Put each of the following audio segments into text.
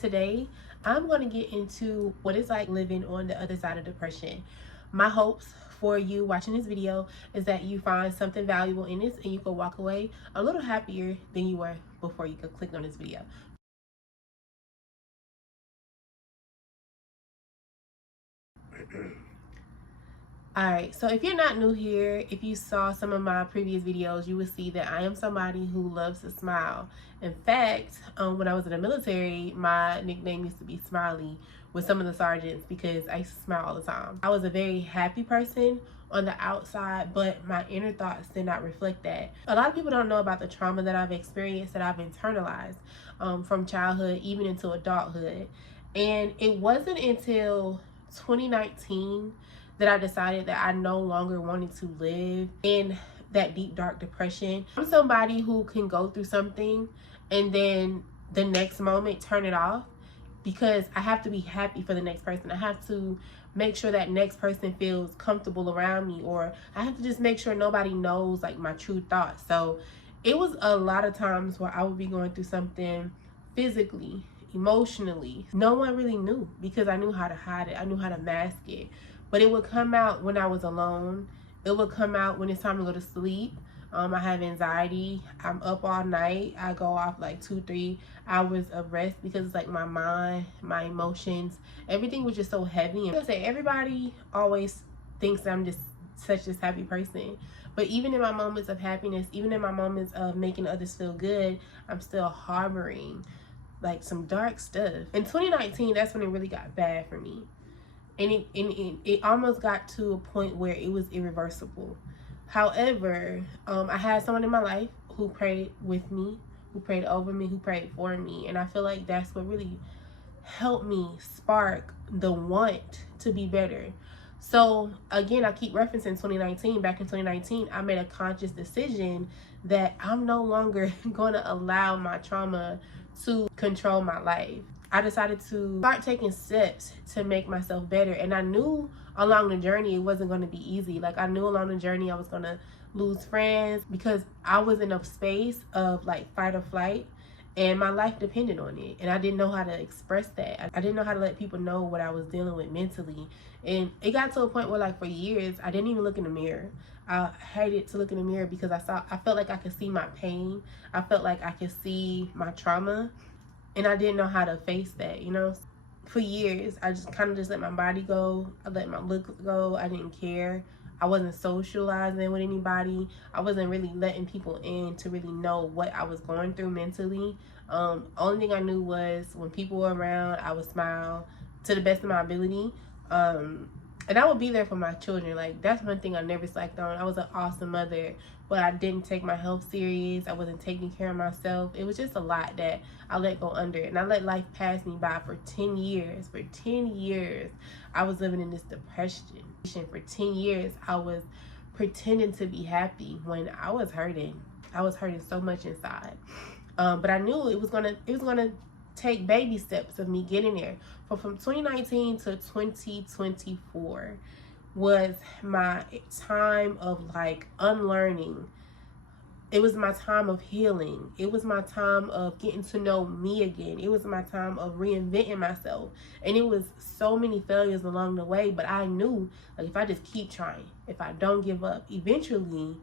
Today, I'm going to get into what it's like living on the other side of depression. My hopes for you watching this video is that you find something valuable in this and you can walk away a little happier than you were before you could click on this video. Alright, so if you're not new here, if you saw some of my previous videos, you would see that I am somebody who loves to smile. In fact, when I was in the military, my nickname used to be Smiley with some of the sergeants because I used to smile all the time. I was a very happy person on the outside, but my inner thoughts did not reflect that. A lot of people don't know about the trauma that I've experienced, that I've internalized from childhood even into adulthood. And it wasn't until 2019 that I decided that I no longer wanted to live in that deep, dark depression. I'm somebody who can go through something and then the next moment turn it off because I have to be happy for the next person. I have to make sure that next person feels comfortable around me, or I have to just make sure nobody knows like my true thoughts. So it was a lot of times where I would be going through something physically, emotionally. No one really knew because I knew how to hide it. I knew how to mask it. But it would come out when I was alone. It would come out when it's time to go to sleep. I have anxiety. I'm up all night. I go off like 2-3 hours of rest because it's like my mind, my emotions, everything was just so heavy. And like I say, everybody always thinks I'm just such this happy person. But even in my moments of happiness, even in my moments of making others feel good, I'm still harboring like some dark stuff. In 2019, that's when it really got bad for me. And it almost got to a point where it was irreversible. However, I had someone in my life who prayed with me, who prayed over me, who prayed for me. And I feel like that's what really helped me spark the want to be better. So again, I keep referencing 2019. Back in 2019, I made a conscious decision that I'm no longer going to allow my trauma to control my life. I decided to start taking steps to make myself better. And I knew along the journey it wasn't going to be easy. Like I knew along the journey I was going to lose friends because I was in a space of like fight or flight. And my life depended on it. And I didn't know how to express that. I didn't know how to let people know what I was dealing with mentally. And it got to a point where like for years, I didn't even look in the mirror. I hated to look in the mirror because I felt like I could see my pain. I felt like I could see my trauma. And I didn't know how to face that, you know? For years, I just kind of just let my body go. I let my look go. I didn't care. I wasn't socializing with anybody. I wasn't really letting people in to really know what I was going through mentally. Only thing I knew was when people were around, I would smile to the best of my ability. And I would be there for my children. Like, that's one thing I never slacked on. I was an awesome mother, but I didn't take my health serious. I wasn't taking care of myself. It was just a lot that I let go under. And I let life pass me by for 10 years. For 10 years, I was living in this depression. For 10 years, I was pretending to be happy when I was hurting. I was hurting so much inside. But I knew it was gonna take baby steps of me getting there. But from 2019 to 2024 was my time of like unlearning. It was my time of healing. It was my time of getting to know me again. It was my time of reinventing myself. And it was so many failures along the way, but I knew like if I just keep trying, if I don't give up, eventually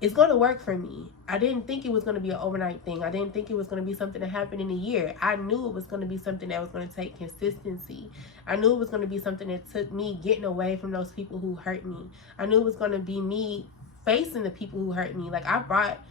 it's going to work for me. I didn't think it was going to be an overnight thing. I didn't think it was going to be something that happened in a year. I knew it was going to be something that was going to take consistency. I knew it was going to be something that took me getting away from those people who hurt me. I knew it was going to be me facing the people who hurt me. Like I brought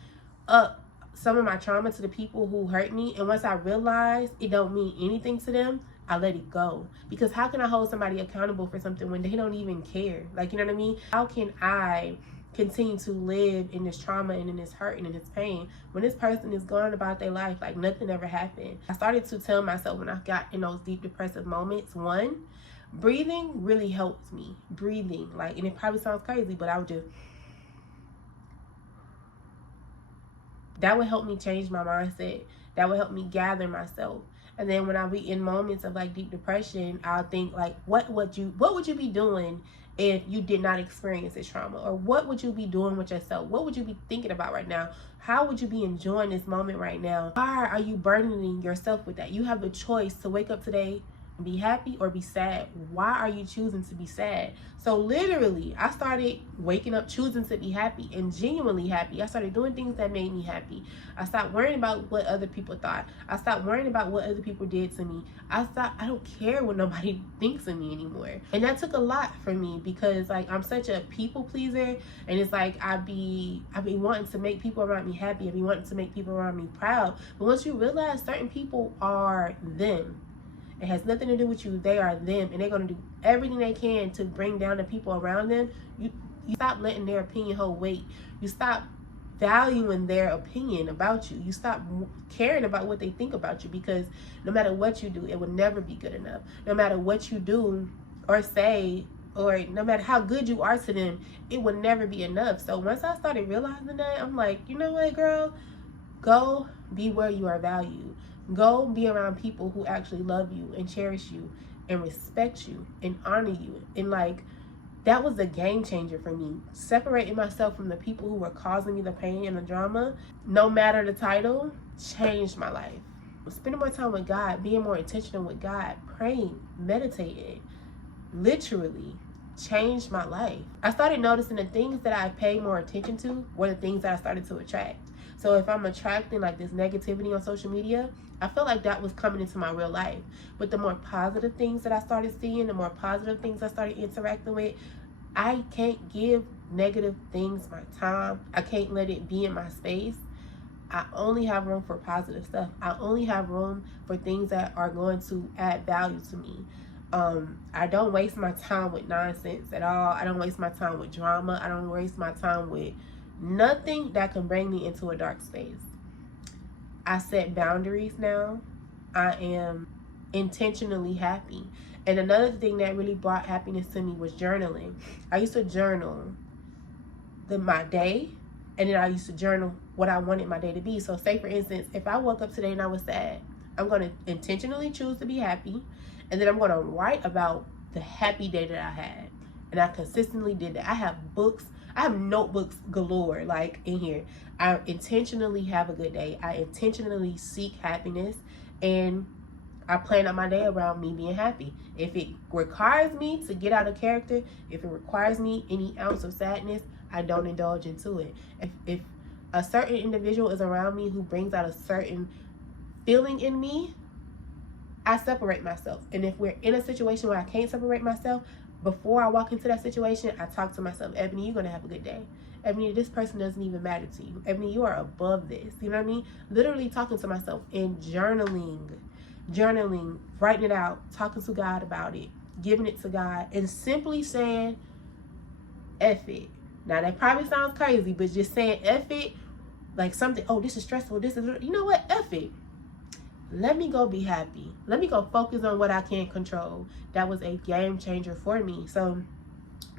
up some of my trauma to the people who hurt me. And once I realized it don't mean anything to them, I let it go. Because how can I hold somebody accountable for something when they don't even care? Like, you know what I mean? How can I continue to live in this trauma and in this hurt and in this pain when this person is going about their life like nothing ever happened? I started to tell myself when I got in those deep depressive moments, one, breathing really helps me. Breathing, like, and it probably sounds crazy, but I would just, that would help me change my mindset. That would help me gather myself. And then when I be in moments of like deep depression, I'll think like, what would you be doing if you did not experience this trauma? Or what would you be doing with yourself? What would you be thinking about right now? How would you be enjoying this moment right now? Why are you burdening yourself with that? You have the choice to wake up today and be happy or be sad. Why are you choosing to be sad? So literally, I started waking up choosing to be happy and genuinely happy. I started doing things that made me happy. I stopped worrying about what other people thought. I stopped worrying about what other people did to me. I don't care what nobody thinks of me anymore. And that took a lot for me because like I'm such a people pleaser, and it's like I be wanting to make people around me happy. I be wanting to make people around me proud. But once you realize certain people are them, it has nothing to do with you. They are them, and they're going to do everything they can to bring down the people around them. You stop letting their opinion hold weight. You stop valuing their opinion about you. You stop caring about what they think about you, because no matter what you do, it will never be good enough. No matter what you do or say, or no matter how good you are to them, it will never be enough. So once I started realizing that, I'm like, you know what, girl? Go be where you are valued. Go be around people who actually love you and cherish you and respect you and honor you. And like, that was a game changer for me. Separating myself from the people who were causing me the pain and the drama, no matter the title, changed my life. Spending more time with God, being more intentional with God, praying, meditating, literally changed my life. I started noticing the things that I paid more attention to were the things that I started to attract. So if I'm attracting like this negativity on social media, I felt like that was coming into my real life. But the more positive things that I started seeing, the more positive things I started interacting with, I can't give negative things my time. I can't let it be in my space. I only have room for positive stuff. I only have room for things that are going to add value to me. I don't waste my time with nonsense at all. I don't waste my time with drama. I don't waste my time with nothing that can bring me into a dark space. I set boundaries now. I am intentionally happy. And another thing that really brought happiness to me was journaling. I used to journal my day, and then I used to journal what I wanted my day to be. So say for instance, if I woke up today and I was sad, I'm going to intentionally choose to be happy, and then I'm going to write about the happy day that I had. And I consistently did that. I have books, I have notebooks galore like in here. I intentionally have a good day. I intentionally seek happiness, and I plan out my day around me being happy. If it requires me to get out of character, if it requires me any ounce of sadness, I don't indulge into it. If a certain individual is around me who brings out a certain feeling in me, I separate myself. And if we're in a situation where I can't separate myself, before I walk into that situation, I talk to myself, Ebony, you're going to have a good day. Ebony, this person doesn't even matter to you. Ebony, you are above this. You know what I mean? Literally talking to myself and journaling, writing it out, talking to God about it, giving it to God, and simply saying, F it. Now, that probably sounds crazy, but just saying F it, like something, oh, this is stressful, this is, you know what, F it. Let me go be happy. Let me go focus on what I can control. That was a game changer for me. So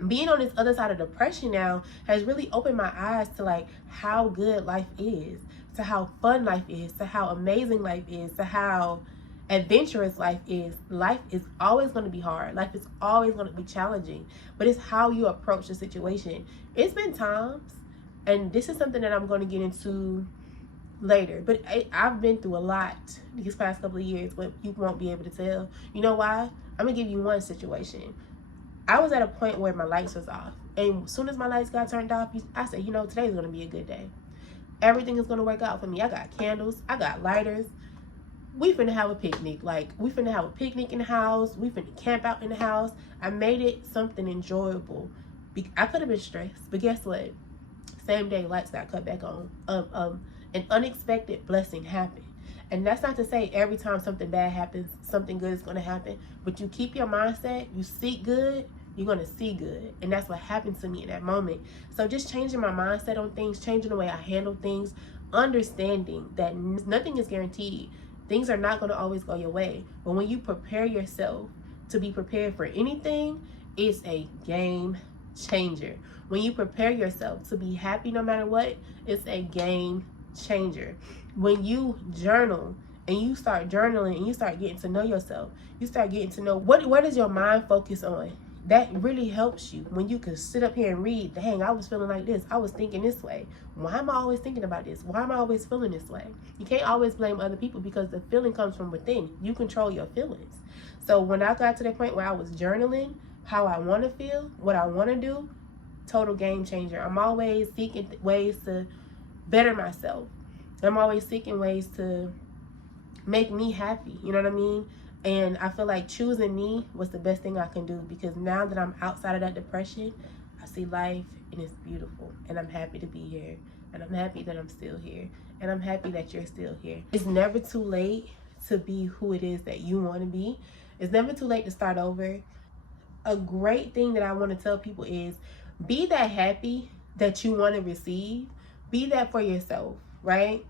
being on this other side of depression now has really opened my eyes to like how good life is, to how fun life is, to how amazing life is, to how adventurous life is. Life is always going to be hard. Life is always going to be challenging, but it's how you approach the situation. It's been times, and this is something that I'm going to get into later, but I've been through a lot these past couple of years, but you won't be able to tell. You know why? I'm gonna give you one situation. I was at a point where my lights was off, and as soon as my lights got turned off, I said, you know, today's gonna be a good day. Everything is gonna work out for me. I got candles, I got lighters. We finna have a picnic. Like, we finna have a picnic in the house. We finna camp out in the house. I made it something enjoyable. I could have been stressed, but guess what? Same day, lights got cut back on. An unexpected blessing happened. And that's not to say every time something bad happens, something good is going to happen. But you keep your mindset, you seek good, you're going to see good. And that's what happened to me in that moment. So just changing my mindset on things, changing the way I handle things, understanding that nothing is guaranteed. Things are not going to always go your way. But when you prepare yourself to be prepared for anything, it's a game changer. When you prepare yourself to be happy no matter what, it's a game changer. When you journal and you start journaling and you start getting to know yourself, you start getting to know what does your mind focus on. That really helps you when you can sit up here and read, dang, I was feeling like this, I was thinking this way, why am I always thinking about this, why am I always feeling this way? You can't always blame other people because the feeling comes from within. You control your feelings. So when I got to the point where I was journaling how I want to feel, what I want to do, total game changer. I'm always seeking ways to better myself. I'm always seeking ways to make me happy, you know what I mean? And I feel like choosing me was the best thing I can do, because now that I'm outside of that depression, I see life and it's beautiful, and I'm happy to be here, and I'm happy that I'm still here, and I'm happy that you're still here. It's never too late to be who it is that you want to be. It's never too late to start over. A great thing that I want to tell people is be that happy that you want to receive. Be that for yourself, right?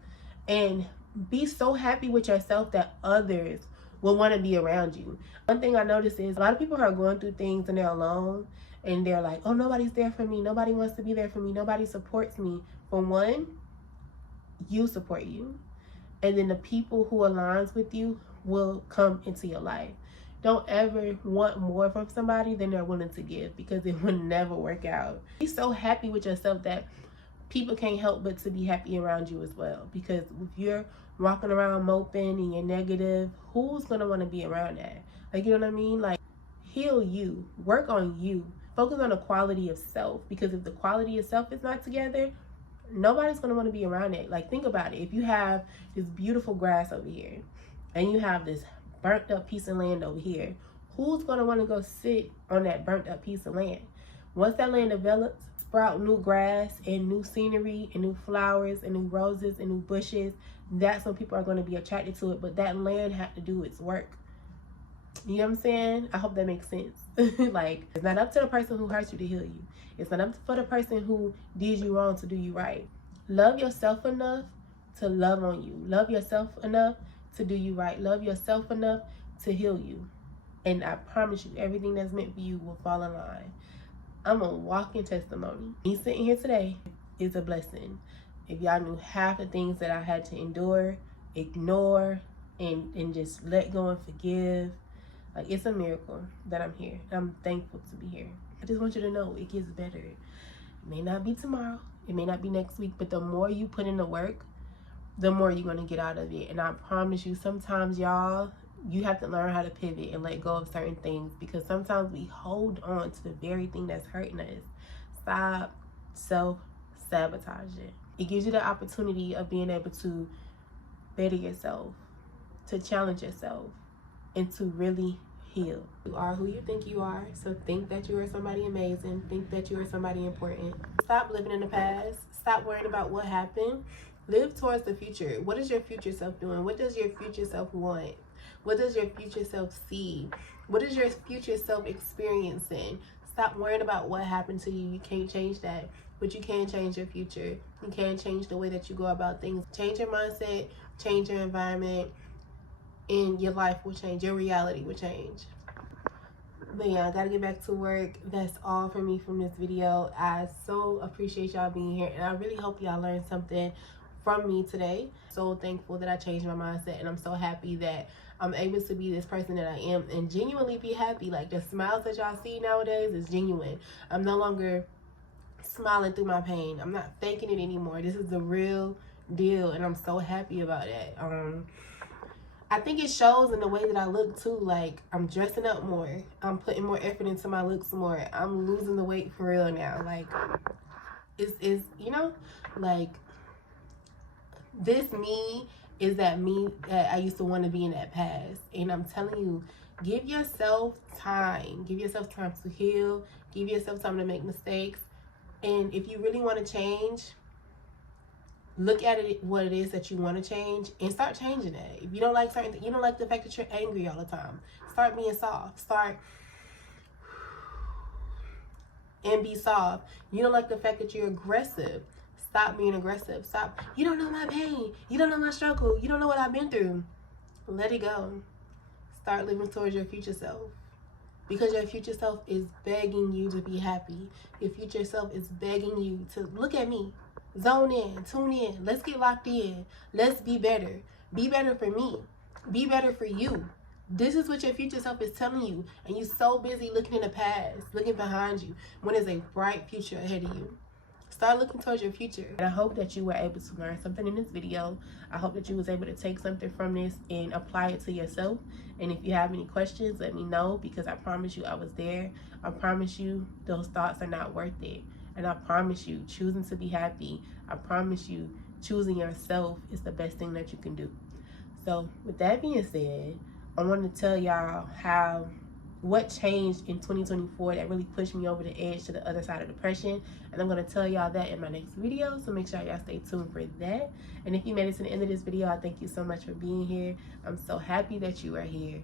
And be so happy with yourself that others will want to be around you. One thing I noticed is a lot of people are going through things and they're alone, and they're like, oh, nobody's there for me, nobody wants to be there for me, nobody supports me. For one, you support you, and then the people who aligns with you will come into your life. Don't ever want more from somebody than they're willing to give, because it will never work out. Be so happy with yourself that people can't help but to be happy around you as well. Because if you're walking around moping and you're negative, who's gonna want to be around that? Like, you know what I mean? Like, heal you, work on you, focus on the quality of self. Because if the quality of self is not together, nobody's gonna want to be around it. Like, think about it. If you have this beautiful grass over here and you have this burnt up piece of land over here, who's gonna want to go sit on that burnt up piece of land? Once that land develops, sprout new grass and new scenery and new flowers and new roses and new bushes, that's when people are going to be attracted to it. But that land had to do its work. You know what I'm saying? I hope that makes sense. Like, it's not up to the person who hurts you to heal you. It's not up for the person who did you wrong to do you right. Love yourself enough to love on you. Love yourself enough to do you right. Love yourself enough to heal you. And I promise you, everything that's meant for you will fall in line. I'm a walking testimony. Me sitting here today is a blessing. If y'all knew half the things that I had to endure, ignore, and just let go and forgive, like, it's a miracle that I'm here. I'm thankful to be here. I just want you to know it gets better. It may not be tomorrow, it may not be next week, but the more you put in the work, the more you're gonna get out of it. And I promise you, sometimes y'all, you have to learn how to pivot and let go of certain things, because sometimes we hold on to the very thing that's hurting us. Stop self-sabotaging. It gives you the opportunity of being able to better yourself, to challenge yourself, and to really heal. You are who you think you are, so think that you are somebody amazing. Think that you are somebody important. Stop living in the past. Stop worrying about what happened. Live towards the future. What is your future self doing? What does your future self want? What does your future self see? What is your future self experiencing? Stop worrying about what happened to you. You can't change that, but you can change your future. You can change the way that you go about things. Change your mindset, change your environment, and your life will change. Your reality will change. But yeah, I gotta get back to work. That's all for me from this video. I so appreciate y'all being here, and I really hope y'all learned something from me today. So thankful that I changed my mindset, and I'm so happy that I'm able to be this person that I am and genuinely be happy. Like, the smiles that y'all see nowadays is genuine. I'm no longer smiling through my pain. I'm not faking it anymore. This is the real deal, and I'm so happy about that. I think it shows in the way that I look too. Like, I'm dressing up more. I'm putting more effort into my looks more. I'm losing the weight for real now. Like, it's you know, like, this me is that me that I used to want to be in that past. And I'm telling you, give yourself time. Give yourself time to heal. Give yourself time to make mistakes. And if you really want to change, look at it, what it is that you want to change, and start changing it. If you don't like certain things, you don't like the fact that you're angry all the time, start being soft. Start and be soft. You don't like the fact that you're aggressive, stop being aggressive. Stop. You don't know my pain. You don't know my struggle. You don't know what I've been through. Let it go. Start living towards your future self. Because your future self is begging you to be happy. Your future self is begging you to look at me. Zone in. Tune in. Let's get locked in. Let's be better. Be better for me. Be better for you. This is what your future self is telling you, and you're so busy looking in the past, looking behind you, when there's a bright future ahead of you. Start looking towards your future. And I hope that you were able to learn something in this video. I hope that you was able to take something from this and apply it to yourself. And if you have any questions, let me know, because I promise you I was there. I promise you those thoughts are not worth it. And I promise you, choosing to be happy, I promise you, choosing yourself is the best thing that you can do. So with that being said, I want to tell y'all what changed in 2024 that really pushed me over the edge to the other side of depression. And I'm going to tell y'all that in my next video, so make sure y'all stay tuned for that. And if you made it to the end of this video, I thank you so much for being here. I'm so happy that you are here,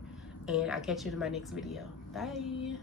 and I'll catch you in my next video. Bye.